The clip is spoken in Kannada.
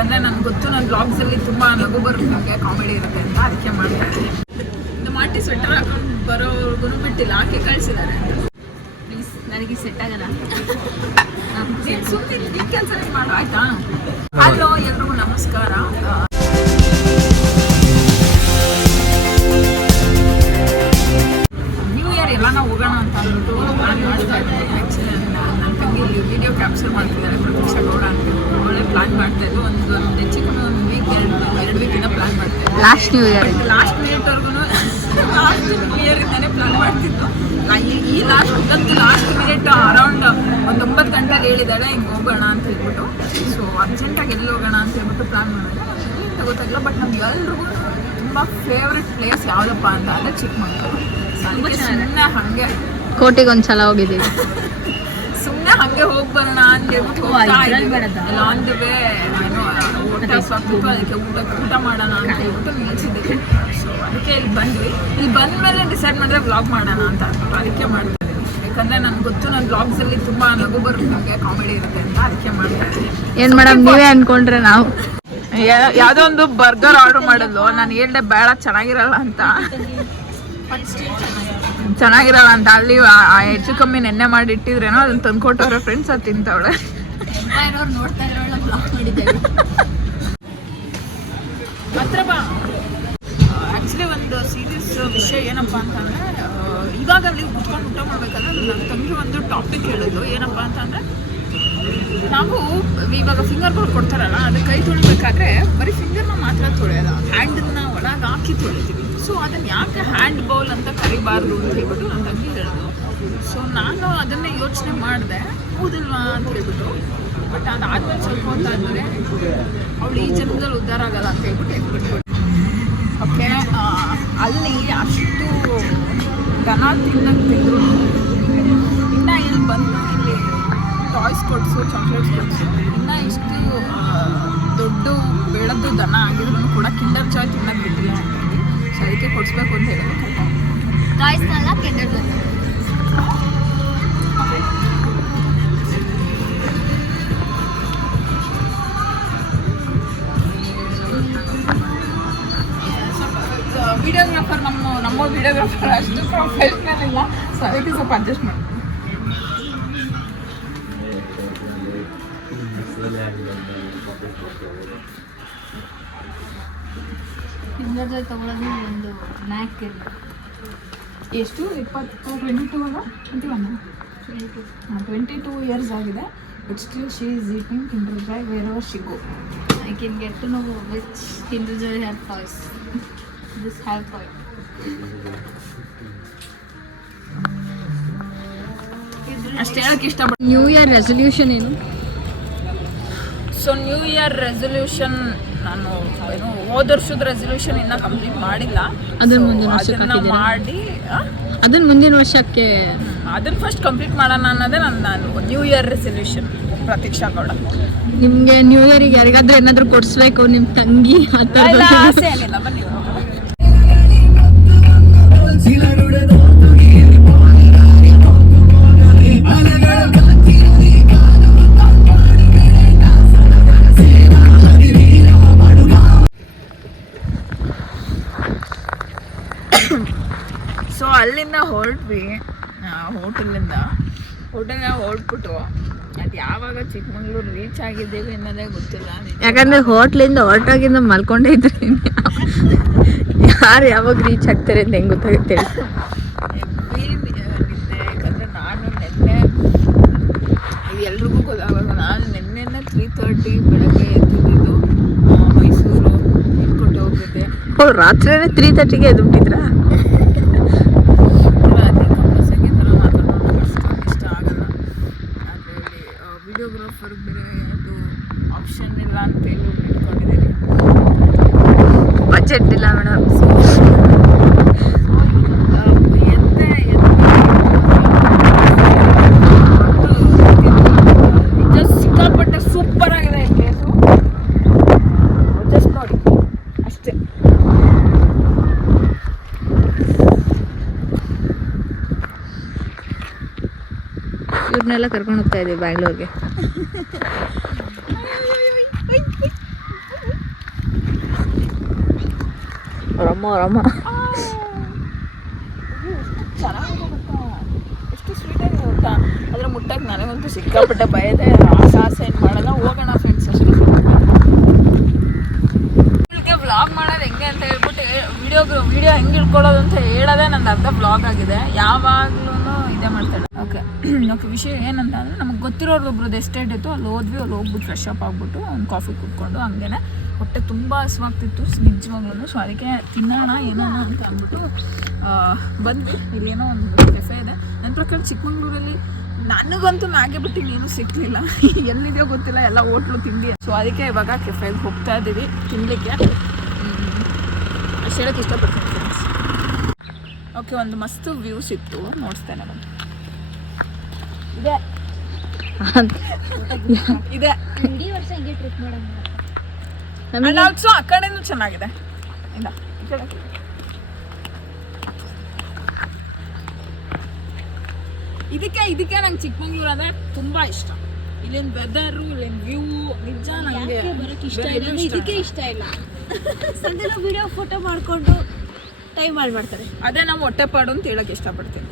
ಯಾಕಂದರೆ ನನಗೆ ಗೊತ್ತು ನನ್ನ ಬ್ಲಾಗ್ಸಲ್ಲಿ ತುಂಬ ನಗು ಬರುತ್ತೆ, ಕಾಮಿಡಿ ಇರುತ್ತೆ ಅಂತ ಅದಕ್ಕೆ ಮಾಡ್ತಾ ಇದ್ದೀನಿ. ಇದು ಮಾಟಿ ಸ್ವೆಟರ್ ಹಾಕೊಂಡು ಬರೋರ್ಗು ಬಿಟ್ಟಿಲ್ಲ, ಹಾಕಿ ಕಳಿಸಿದ್ದಾರೆ. ಪ್ಲೀಸ್ ನನಗೆ ಸೆಟ್ ಆಗಲ್ಲ, ನೀನು ಸುಮ್ಮನೆ ನಿಮ್ಮ ಕೆಲಸ ಮಾಡು ಆಯಿತಾ. ಹಲೋ ಎಲ್ರಿಗೂ ನಮಸ್ಕಾರ. ನ್ಯೂ ಇಯರ್ ಎಲ್ಲ ನಾವು ಹೋಗೋಣ ಅಂತ ಅಂದ್ಬಿಟ್ಟು ಪ್ಲಾನ್ ಮಾಡ್ತಾ ಇದ್ದೀನಿ. ಆ್ಯಕ್ಚುಲಿ ನನ್ನ ತಂಗಿ ವಿಡಿಯೋ ಕ್ಯಾಪ್ಚರ್ ಮಾಡ್ತಿದ್ದಾರೆ, ಪ್ರತೀಕ್ಷಾ ಗೌಡ ಅಂತ. ಒಳ್ಳೆ ಪ್ಲಾನ್ ಮಾಡ್ತಾ ಇದ್ದು ಒಂದು ಹೆಚ್ಚಿಗೆ ಒಂದು ವೀಕ್ ಎರಡು ವೀಕಿಂದ ಪ್ಲಾನ್ ಮಾಡ್ತಾ ಇದ್ದೆ. ಲಾಸ್ಟ್ ನ್ಯೂ ಇಯರ್ ಲಾಸ್ಟ್ ಮಿನಿಟ್ವರೆಗೂ ಲಾಸ್ಟ್ ನ್ಯೂ ಇಯರಿಂದನೇ ಪ್ಲಾನ್ ಮಾಡ್ತಿದ್ದು. ಈ ಲಾಸ್ಟ್ ಮಿನಿಟ್ ಅರೌಂಡ್ ಒಂದು 9 ಗಂಟೆಗೆ ಹೇಳಿದ್ದಾಳೆ ಹಿಂಗೆ ಹೋಗೋಣ ಅಂತ ಹೇಳ್ಬಿಟ್ಟು. ಸೊ ಅರ್ಜೆಂಟಾಗಿ ಎಲ್ಲಿ ಹೋಗೋಣ ಅಂತ ಹೇಳ್ಬಿಟ್ಟು ಪ್ಲಾನ್ ಮಾಡೋದು ಅಂತ ಗೊತ್ತಾಗಲ್ಲ. ಬಟ್ ನಮ್ಗೆ ಎಲ್ರಿಗೂ ತುಂಬ ಫೇವ್ರೆಟ್ ಪ್ಲೇಸ್ ಯಾವುದಪ್ಪ ಅಂತ ಅಂದರೆ ಚಿಕ್ಕಮಗಳೂರು. ಸುಮ್ಮನೆ ಹಾಗೆ ಕೋಟಿಗೊಂದ್ಸಲ ಹೋಗಿದ್ದೀವಿ, ಸುಮ್ಮನೆ ಹಾಗೆ ಹೋಗಿ ಬರೋಣ ಅಂತ ಹೇಳ್ಬಿಟ್ಟು ಆನ್ ದಿ ವೇ ಏನೋ ಊಟ ಸ್ವಲ್ಪ ಅದಕ್ಕೆ ಊಟ ಮಾಡೋಣ ಅಂತ ಹೇಳ್ಬಿಟ್ಟು ನಿಲ್ಸಿದ್ದೀವಿ. ಸೊ ಅದಕ್ಕೆ ಇಲ್ಲಿ ಬಂದ್ವಿ. ಇಲ್ಲಿ ಬಂದಮೇಲೆ ಡಿಸೈಡ್ ಮಾಡಿದ್ರೆ ವ್ಲಾಗ್ ಮಾಡೋಣ ಅಂತ ಅದಕ್ಕೆ ಮಾಡ್ತಾ ಇದ್ದೀನಿ. ಯಾಕಂದರೆ ನನಗೆ ಗೊತ್ತು ನನ್ನ ಬ್ಲಾಗ್ಸಲ್ಲಿ ತುಂಬ ನಗು ಬರುತ್ತೆ, ಕಾಮಿಡಿ ಇರುತ್ತೆ ಅಂತ ಅದಕ್ಕೆ ಮಾಡ್ತಾ ಇದ್ದೀನಿ. ಏನು ಮೇಡಮ್ ನೀವೇ ಅಂದ್ಕೊಂಡ್ರೆ ನಾವು ಯಾವುದೋ ಒಂದು ಬರ್ಗರ್ ಆರ್ಡರ್ ಮಾಡೋದು. ನಾನು ಹೇಳ್ದೆ ಬೇಡ ಚೆನ್ನಾಗಿರಲ್ಲ ಅಂತ, ಅಲ್ಲಿ ಹೆಚ್ಚು ಕಮ್ಮಿ ನೆನ್ನೆ ಮಾಡಿ ಇಟ್ಟಿದ್ರೇನೋ ಅದನ್ನ ತಂದ್ಕೊಟ್ಟವ್ರೆ ಫ್ರೆಂಡ್ಸ್. ಅದು ತಿಂತವಳೆ. ಹತ್ರ ಬಾ. ಆ್ಯಕ್ಚುಲಿ ಒಂದು ಸೀರಿಯಸ್ ವಿಷಯ ಏನಪ್ಪ ಅಂತಂದರೆ, ಇವಾಗ ನೀವು ಕುತ್ಕೊಂಡು ಊಟ ಮಾಡ್ಬೇಕಾದ್ರೆ ನನ್ನ ತಂಗಿ ಒಂದು ಟಾಪಿಕ್ ಹೇಳಿದ್ರು. ಏನಪ್ಪ ಅಂತಂದರೆ, ನಾವು ಇವಾಗ ಫಿಂಗರ್ ಬೋಲ್ ಕೊಡ್ತಾರಲ್ಲ, ಅದು ಕೈ ತೊಳಿಬೇಕಾದ್ರೆ ಬರೀ ಫಿಂಗರ್ನ ಮಾತ್ರ ತೊಳೆಯೋಲ್ಲ, ಹ್ಯಾಂಡನ್ನ ಒಳಗೆ ಹಾಕಿ ತೊಳಿತೀವಿ. ಸೊ ಅದನ್ನು ಯಾಕೆ ಹ್ಯಾಂಡ್ ಬೌಲ್ ಅಂತ ಕರಿಬಾರ್ದು ಅಂತ ಹೇಳ್ಬಿಟ್ಟು ನನ್ನ ತಂಗಿ ಹೇಳಿದ್ರು. ಸೊ ನಾನು ಅದನ್ನೇ ಯೋಚನೆ ಮಾಡಿದೆ, ಹೌದಿಲ್ವಾ ಅಂತ ಹೇಳ್ಬಿಟ್ಟು. ಬಟ್ ಅದಾದ್ಮೇಲೆ ಸ್ವಲ್ಪ ಹೊತ್ತಾದ್ಮೇಲೆ ಅವಳು ಈ ಜನ್ಮದಲ್ಲಿ ಉದ್ಧಾರ ಆಗಲ್ಲ ಅಂತ ಹೇಳ್ಬಿಟ್ಟು ಎದ್ಬಿಟ್ಬಿಟ್ಟು. ಓಕೆ, ಅಲ್ಲಿ ಅಷ್ಟು ದನ ತಿಂದ್ರು ಇನ್ನು ಇಲ್ಲಿ ಬಂದು ಇಲ್ಲಿ ಟಾಯ್ಸ್ ಕೊಡಿಸು, ಚಾಕ್ಲೇಟ್ಸ್ ಕೊಡಿಸು, ಇನ್ನೂ ಇಷ್ಟು ದೊಡ್ಡ ಬೆಳೆದು ದನ ಆಗಿದ್ರು ಕೂಡ ಕಿಂಡರ್ ಜಾಯ್ ತಿನ್ನಕ್ಕೆ ಬಿಟ್ಟಿಲ್ಲ ಅಂತಂದು. ಸೊ ಅದಕ್ಕೆ ಕೊಡಿಸ್ಬೇಕು ಅಂತ ಹೇಳಿದ್ರು. ಟಾಯ್ಸ್ನೆಲ್ಲ ಕಿಂಡರ್ ಜಾಯ್. ವಿಡಿಯೋಗ್ರಾಫರ್ ನಮ್ಮ ವಿಡಿಯೋಗ್ರಾಫರ್ ಅಷ್ಟು ಪ್ರೊಫೆಷ್ನಲ್ ಇಲ್ಲ. ಸೊ ಅದಕ್ಕೆ ಸ್ವಲ್ಪ ಅಡ್ಜಸ್ಟ್ ಮಾಡಿ. ಕಿಂಡರ್ ಜಾಯ್ ತಗೊಳ್ಳೋದು ಒಂದು ನ್ಯಾಕ್ ಇಲ್ಲ. ಎಷ್ಟು 22 ಅಲ್ಲ 22 ಇಯರ್ಸ್ ಆಗಿದೆ. But still she is eating Kinder Joy wherever she go. I can get to know which Kinder Joy have toys. This have toy. ಅಷ್ಟೇ ಹೇಳಕ್ಕೆ ಇಷ್ಟಪಡ್ತೀನಿ. ನ್ಯೂ ಇಯರ್ ರೆಸಲ್ಯೂಷನ್ ಏನು? ಸೊ ನ್ಯೂ ಇಯರ್ ರೆಸಲ್ಯೂಷನ್ ನಾನು ಏನು ಹೋದ ವರ್ಷದ ರೆಸಲ್ಯೂಷನ್ ಇನ್ನೂ ಕಂಪ್ಲೀಟ್ ಮಾಡಿಲ್ಲ. ಅದನ್ನು ಮುಂದಿನ ವರ್ಷಕ್ಕೆ ಮಾಡಿ ಅದನ್ನು ಮುಂದಿನ ವರ್ಷಕ್ಕೆ ಅದನ್ನು ಫಸ್ಟ್ ಕಂಪ್ಲೀಟ್ ಮಾಡೋಣ ಅನ್ನೋದೇ ನಾನು new year resolution. Pratiksha Gowda, ನಿಮಗೆ ನ್ಯೂ ಇಯರಿಗೆ ಯಾರಿಗಾದ್ರೂ ಏನಾದರೂ ಕೊಡಿಸ್ಬೇಕು ನಿಮ್ಮ ತಂಗಿ ಆ ಥರ ಆಸೆ ಏನಿಲ್ಲ, ಬನ್ನಿ. ಸೊ ಅಲ್ಲಿಂದ ಹೊರಟ್ವಿ, ಹೋಟೆಲ್ಗೆ ಹೊರಟ್ಬಿಟ್ಟು ಅದು ಯಾವಾಗ ಚಿಕ್ಕಮಂಗ್ಳೂರು ರೀಚ್ ಆಗಿದ್ದೇವೆ ಅನ್ನೋದೇ ಗೊತ್ತಿಲ್ಲ. ಯಾಕಂದ್ರೆ ಹೋಟ್ಲಿಂದ ಹೊರಟೋಗಿಂದ ಮಲ್ಕೊಂಡೇ ಇದ್ರಿ, ಯಾರು ಯಾವಾಗ ರೀಚ್ ಆಗ್ತಾರೆ ಅಂತ ಹೆಂಗೆ ಗೊತ್ತಾಗುತ್ತೆ? ಯಾಕಂದರೆ ನಾನು ನಿನ್ನೆ ಎಲ್ರಿಗೂ ಗೊತ್ತಾಗಲ್ಲ, ನಾನು ನಿನ್ನೆ 3:30 ಬೆಳಗ್ಗೆ ಎದ್ದಿದ್ದು ಮೈಸೂರು ಇಟ್ಕೊಟ್ಟು ಹೋಗಿದ್ದೆ. ರಾತ್ರಿನೇ 3:30ಗೆ ಎದ್ಬಿಟ್ಟಿದ್ರಾ? ವಿಡಿಯೋಗ್ರಾಫರ್ ಬೇರೆ ಅದು ಆಪ್ಷನ್ ಇಲ್ಲ ಅಂತ ಹೇಳಿ ಇಟ್ಕೊಂಡಿದ್ದೀನಿ. ಬಜೆಟ್ ಇಲ್ಲ ಮೇಡಮ್. ಸಿಕ್ಕಾಪಟ್ಟೆ ಸೂಪರ್ ಆಗಿದೆ ಈ ಪ್ಲೇಸು. ಜಸ್ಟ್ ನೋಡಿ ಅಷ್ಟೇ. ಇವ್ರನ್ನೆಲ್ಲ ಕರ್ಕೊಂಡು ಹೋಗ್ತಾ ಇದ್ದೀವಿ ಬ್ಯಾಂಗ್ಳೂರ್ಗೆ. ಅವರಮ್ಮ ಚೆನ್ನಾಗಿದೆ ಗೊತ್ತಾ, ಎಷ್ಟು ಸ್ವೀಟ್ ಆಗಿದೆ ಗೊತ್ತಾ. ಅದ್ರ ಮುಟ್ಟಕ್ಕೆ ನನಗಂತೂ ಸಿಕ್ಕಾಪಟ್ಟೆ ಭಯ ಇದೆ. ಆಸೆ ಏನು ಮಾಡಲ್ಲ, ಹೋಗೋಣ ಫ್ರೆಂಡ್ಸ್ ಅಷ್ಟೇ. ಇವಳಿಗೆ ವ್ಲಾಗ್ ಮಾಡೋದು ಹೆಂಗೆ ಅಂತ ಹೇಳ್ಬಿಟ್ಟು ವಿಡಿಯೋ ಹೆಂಗೆ ಇಟ್ಕೊಳ್ಳೋದು ಅಂತ ಹೇಳೋದೇ ನಂದು ಅರ್ಧ ವ್ಲಾಗ್ ಆಗಿದೆ. ಯಾವಾಗ್ಲೂ ಇದೇ ಮಾಡ್ತಾಳೆ. ಓಕೆ ವಿಷಯ ಏನಂತ ಅಂದರೆ, ನಮಗೆ ಗೊತ್ತಿರೋರ್ದೊಬ್ರದ್ದು ಎಸ್ಟೇಟ್ ಇತ್ತು, ಅಲ್ಲಿ ಹೋಗ್ಬಿಟ್ಟು ಫ್ರೆಶ್ ಅಪ್ ಆಗಿಬಿಟ್ಟು ಒಂದು ಕಾಫಿ ಕುತ್ಕೊಂಡು ಹಂಗೇನೆ ಹೊಟ್ಟೆ ತುಂಬ ಹಸಿವಾಗ್ತಿತ್ತು ನಿಜವಾಗ್ಲೂ. ಸೊ ಅದಕ್ಕೆ ತಿನ್ನೋಣ ಏನೋಣ ಅಂತ ಅಂದ್ಬಿಟ್ಟು ಬಂದ್ವಿ. ಇಲ್ಲೇನೋ ಒಂದು ಕೆಫೆ ಇದೆ. ನನ್ನ ಪ್ರಕಾರ ಚಿಕ್ಕಮಂಗ್ಳೂರಲ್ಲಿ ನನಗಂತೂ ಮ್ಯಾಗಿ ಬಿಟ್ಟು ಏನೂ ಸಿಕ್ಕಲಿಲ್ಲ. ಎಲ್ಲಿದೆಯೋ ಗೊತ್ತಿಲ್ಲ, ಎಲ್ಲ ಹೋಟ್ಲು ತಿಂಡಿ. ಸೊ ಅದಕ್ಕೆ ಇವಾಗ ಕೆಫೆಗೆ ಹೋಗ್ತಾ ಇದ್ದೀವಿ ತಿನ್ನಲಿಕ್ಕೆ. ಅಷ್ಟು ಹೇಳೋಕ್ಕೆ ಇಷ್ಟಪಡ್ತೀನಿ ಫ್ರೆಂಡ್ಸ್. ಓಕೆ, ಒಂದು ಮಸ್ತ್ ವ್ಯೂಸ್ ಇತ್ತು, ನೋಡಿಸ್ತೇನೆ ಬಂದು. ಇದೆ ಇದೆ ಇಡೀ ವರ್ಷ ಹಿಂಗೆ ಟ್ರಿಪ್ ಮಾಡೋದು. ಆ್ಯಂಡ್ ಆಲ್ಸೋ ಆ ಕಡೆನೂ ಚೆನ್ನಾಗಿದೆ. ಇಲ್ಲ ಈ ಕಡೆ ಇದಕ್ಕೆ ನಂಗೆ ಚಿಕ್ಕಮಂಗ್ಳೂರು ಅಂದರೆ ತುಂಬ ಇಷ್ಟ. ಇಲ್ಲಿನ ವೆದರು, ಇಲ್ಲಿನ ವ್ಯೂ ನಿಜ ನನಗೆ ಬರೋಕ್ಕೆ ಇಷ್ಟ ಇಲ್ಲ, ಇದಕ್ಕೆ ಇಷ್ಟ ಇಲ್ಲ. ಸಂಜೆ ವಿಡಿಯೋ ಫೋಟೋ ಮಾಡಿಕೊಂಡು ಟೈಮ್ ಮಾಡ್ತಾರೆ. ಅದೇ ನಾವು ಹೊಟ್ಟೆ ಪಾಡು ಅಂತ ಹೇಳೋಕ್ಕೆ ಇಷ್ಟಪಡ್ತೀನಿ.